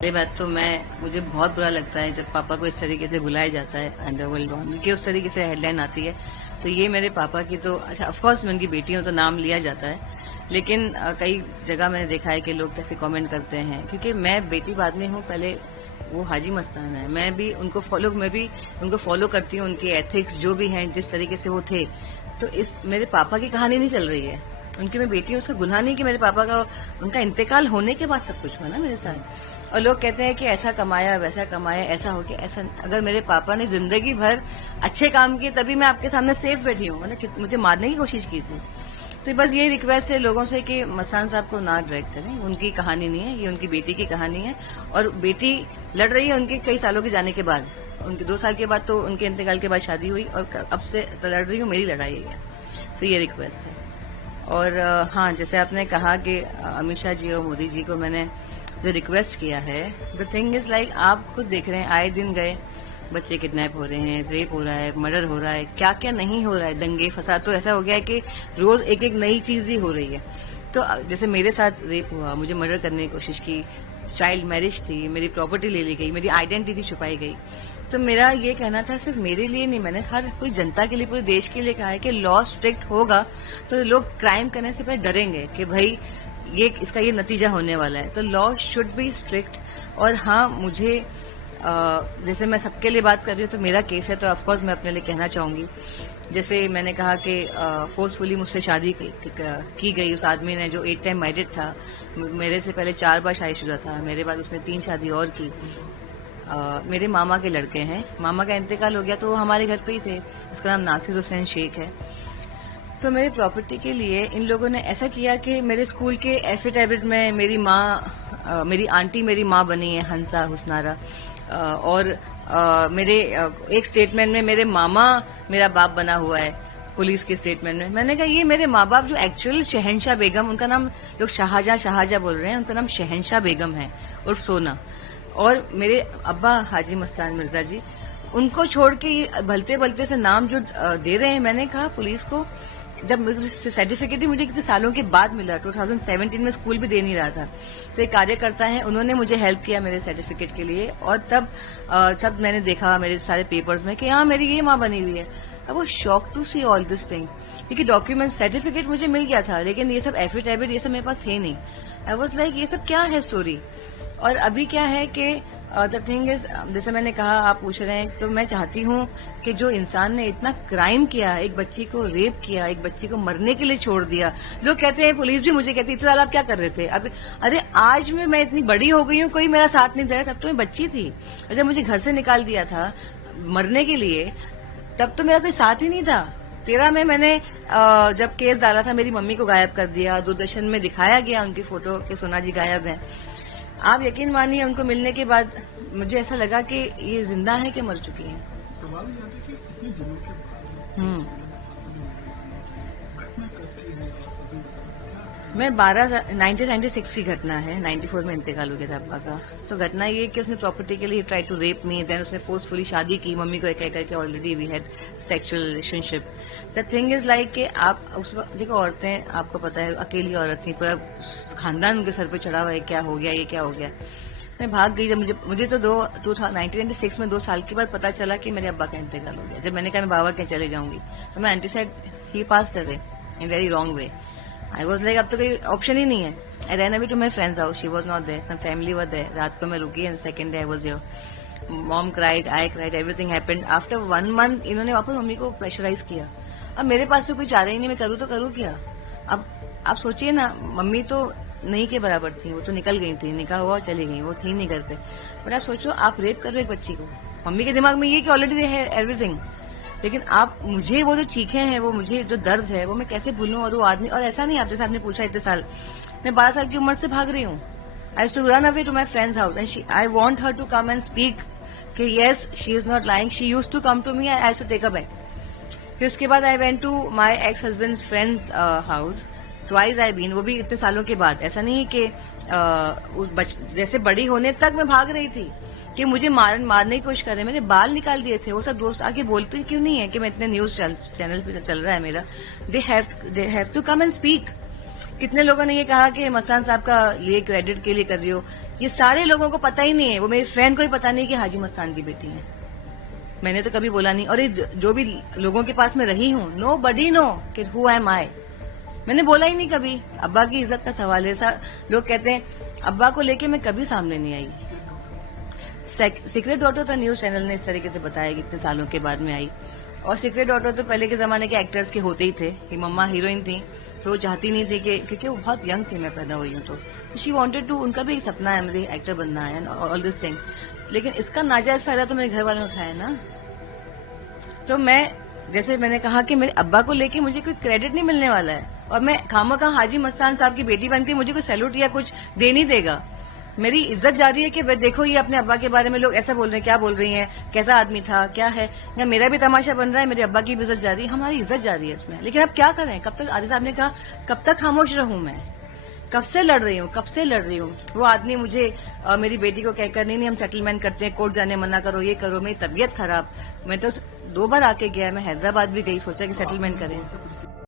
पहली बात तो मुझे बहुत बुरा लगता है जब पापा को इस तरीके से बुलाया जाता है अंडरवर्ल्ड डॉन कि उस तरीके से हेडलाइन आती है। तो ये मेरे पापा की तो अच्छा ऑफकोर्स मैं उनकी बेटी हूं तो नाम लिया जाता है, लेकिन कई जगह मैंने देखा है कि लोग कैसे कमेंट करते हैं क्योंकि मैं बेटी बाद में हूं, पहले वो हाजी मस्तान है। मैं भी उनको फॉलो करती हूँ, उनके एथिक्स जो भी हैं जिस तरीके से वो थे। तो इस मेरे पापा की कहानी नहीं चल रही है, उनकी मैं बेटी हूँ, उसका गुनाह नहीं कि मेरे पापा का उनका इंतकाल होने के बाद सब कुछ हुआ ना मेरे साथ। और लोग कहते हैं कि ऐसा कमाया वैसा कमाया ऐसा हो गया, ऐसा अगर मेरे पापा ने जिंदगी भर अच्छे काम किए तभी मैं आपके सामने सेफ बैठी हूँ, मतलब मुझे मारने की कोशिश की थी। तो बस यही रिक्वेस्ट है लोगों से कि मस्तान साहब को ना डायरेक्ट करें, उनकी कहानी नहीं है, ये उनकी बेटी की कहानी है। और बेटी लड़ रही है उनके कई सालों के जाने के बाद, उनके 2 साल के बाद तो उनके इंतकाल के बाद शादी हुई और अब से लड़ रही हूँ, मेरी लड़ाई है। तो ये रिक्वेस्ट है। और हाँ, जैसे आपने कहा कि अमित शाह जी और मोदी जी को मैंने जो रिक्वेस्ट किया है, द थिंग इज लाइक आप खुद देख रहे हैं आए दिन गए बच्चे किडनैप हो रहे हैं, रेप हो रहा है, मर्डर हो रहा है, क्या क्या नहीं हो रहा है, दंगे फसाद तो ऐसा हो गया है कि रोज एक एक नई चीज ही हो रही है। तो जैसे मेरे साथ रेप हुआ, मुझे मर्डर करने की कोशिश की, चाइल्ड मैरिज थी, मेरी प्रॉपर्टी ले ली गई, मेरी आइडेंटिटी छुपाई गई। तो मेरा ये कहना था सिर्फ मेरे लिए नहीं, मैंने हर कोई जनता के लिए, पूरे देश के लिए कहा है कि लॉ स्ट्रिक्ट होगा तो लोग क्राइम करने से पहले डरेंगे कि भाई इसका ये नतीजा होने वाला है। तो लॉ शुड बी स्ट्रिक्ट। और हाँ, मुझे जैसे मैं सबके लिए बात कर रही हूँ तो मेरा केस है तो ऑफकोर्स मैं अपने लिए कहना चाहूंगी, जैसे मैंने कहा कि फोर्सफुली मुझसे शादी की गई उस आदमी ने जो 8 टाइम मैरिड था, मेरे से पहले 4 बार शादीशुदा था, मेरे बाद उसने 3 शादी और की। मेरे मामा के लड़के हैं, मामा का इंतकाल हो गया तो वो हमारे घर पे ही थे, उसका नाम नासिर हुसैन शेख है। तो मेरी प्रॉपर्टी के लिए इन लोगों ने ऐसा किया कि मेरे स्कूल के एफिडेविट में मेरी आंटी मेरी माँ बनी है हंसा हुसनारा, और मेरे एक स्टेटमेंट में मेरे मामा मेरा बाप बना हुआ है पुलिस के स्टेटमेंट में। मैंने कहा ये मेरे माँ बाप जो एक्चुअल शहनशाह बेगम, उनका नाम लोग शाहजहां बोल रहे हैं, उनका नाम शहनशाह बेगम है और सोना, और मेरे अब्बा हाजी मस्तान मिर्जा जी, उनको छोड़ के भलते भलते से नाम जो दे रहे हैं। मैंने कहा पुलिस को, जब सर्टिफिकेट ही मुझे कितने सालों के बाद मिला, 2017 में स्कूल भी दे नहीं रहा था, तो एक कार्यकर्ता है उन्होंने मुझे हेल्प किया मेरे सर्टिफिकेट के लिए। और तब जब मैंने देखा मेरे सारे पेपर्स में कि हाँ मेरी ये माँ बनी हुई है, I was shocked to see all this thing, क्योंकि डॉक्यूमेंट सर्टिफिकेट मुझे मिल गया था लेकिन ये सब एफिडेविट ये सब मेरे पास थे नहीं। आई वाज लाइक ये सब क्या है स्टोरी। और अभी क्या है कि द थिंग इज, जैसे मैंने कहा आप पूछ रहे हैं, तो मैं चाहती हूँ कि जो इंसान ने इतना क्राइम किया, एक बच्ची को रेप किया, एक बच्ची को मरने के लिए छोड़ दिया, लोग कहते हैं, पुलिस भी मुझे कहती है इतने साल आप क्या कर रहे थे। अब अरे आज मैं इतनी बड़ी हो गई हूँ, कोई मेरा साथ नहीं दे रहा, तब तो मैं बच्ची थी। और जब मुझे घर से निकाल दिया था मरने के लिए, तब तो मेरा कोई साथ ही नहीं था। 13 में मैंने जब केस डाला था, मेरी मम्मी को गायब कर दिया, दूरदर्शन में दिखाया गया उनकी फोटो कि सोना जी गायब है। आप यकीन मानिए उनको मिलने के बाद मुझे ऐसा लगा कि ये जिंदा है कि मर चुकी है। सवाल यह है कि इतने दिनों के बाद मैं 1996 की घटना है, 94 में इंतकाल हो गया था अब्बा का। तो घटना ये कि उसने प्रॉपर्टी के लिए try to rape me, then उसने फोर्सफुली शादी की, मम्मी को एक करके already we had sexual relationship. The thing is like कि आप उस वक्त देखो, औरतें आपको पता है अकेली औरत थी, पूरा खानदान उनके सर पे चढ़ा हुआ है, क्या हो गया ये क्या हो गया। मैं भाग गई। जब मुझे तो 1996 में 2 साल के बाद पता चला कि मेरे अब्बा का इंतकाल हो गया। जब मैंने कहा मैं बाबा के चले जाऊंगी तो मैं aunty said he passed away in very wrong way. I was like अब तो कोई ऑप्शन ही नहीं है। I ran away to my friends house, she was not there, some family were there. रात को मैं रुकी and second day I was here. Mom cried, I cried, everything happened. After 1 month इन्होंने वापस मम्मी को प्रेशराइज किया। अब मेरे पास तो कोई चारा ही नहीं, मैं करूँ तो करूँ क्या। अब आप सोचिए ना, मम्मी तो नहीं के बराबर थी, वो तो निकल गई थी, निकाह हुआ चली गई, वो थी नहीं घर पे। बट आप सोचो आप रेप कर रहे हो एक बच्ची को, मम्मी के दिमाग में ये कि ऑलरेडी दे है एवरीथिंग, लेकिन आप मुझे वो जो चीखें हैं, वो मुझे जो दर्द है वो मैं कैसे भूलूं। और वो आदमी, और ऐसा नहीं आप जैसे आपने पूछा इतने साल, मैं 12 साल की उम्र से भाग रही हूँ। I used to run away to my friends house and I want her to come and speak कि yes she is not lying, she used to come to me, I used to take a back. फिर उसके बाद I went to my ex husband friends house, twice I been, वो भी इतने सालों के बाद। ऐसा नहीं कि जैसे बड़ी होने तक मैं भाग रही थी कि मुझे मारने की कोशिश कर रहे, मेरे बाल निकाल दिए थे। वो सब दोस्त आके बोलते क्यों नहीं है कि मैं इतने न्यूज चैनल पे चल रहा है मेरा, they have to come and speak. कितने लोगों ने ये कहा कि मस्तान साहब का लिए क्रेडिट के लिए कर रही हो, ये सारे लोगों को पता ही नहीं है, वो मेरे फ्रेंड को ही पता नहीं कि हाजी मस्तान की बेटी है। मैंने तो कभी बोला नहीं, और ये जो भी लोगों के पास मैं रही हूँ, नो बडी नो कि हु एम आई, मैंने बोला ही नहीं कभी। अब्बा की इज्जत का सवाल है, लोग कहते हैं, अब्बा को लेके मैं कभी सामने नहीं आई। सीक्रेट डॉटर तो न्यूज चैनल ने इस तरीके से बताया कि इतने सालों के बाद में आई, और सीक्रेट डॉटर तो पहले के जमाने के एक्टर्स के होते ही थे कि मम्मा हीरोइन थी, तो वो चाहती नहीं थी कि, क्योंकि वो बहुत यंग थी मैं पैदा हुई हूँ, तो शी वांटेड टू, उनका भी एक सपना है मुझे एक्टर बनना है ऑल दिस थिंग, लेकिन इसका नाजायज फायदा तो मेरे घर वालों ने उठाया ना। तो मैं, जैसे मैंने कहा कि मेरे अब्बा को लेके मुझे कोई क्रेडिट नहीं मिलने वाला है, और मैं खामखा हाजी मस्तान साहब की बेटी बनकर मुझे कोई सैल्यूट या कुछ दे नहीं देगा। मेरी इज्जत जा रही है कि देखो ये अपने अब्बा के बारे में लोग ऐसा बोल रहे हैं, क्या बोल रही हैं, कैसा आदमी था, क्या है, या मेरा भी तमाशा बन रहा है, मेरे अब्बा की भी इज्जत जा रही है, हमारी इज्जत जा रही है इसमें। लेकिन अब क्या करें, कब तक, आदिल साहब ने कहा कब तक खामोश रहूं मैं, कब से लड़ रही हूँ। वो आदमी मुझे मेरी बेटी को कहकर नहीं हम सेटलमेंट करते हैं, कोर्ट जाने मना करो, ये करो, मेरी तबीयत खराब, मैं तो 2 बार आके गया, मैं हैदराबाद भी गई, सोचा कि सेटलमेंट करें।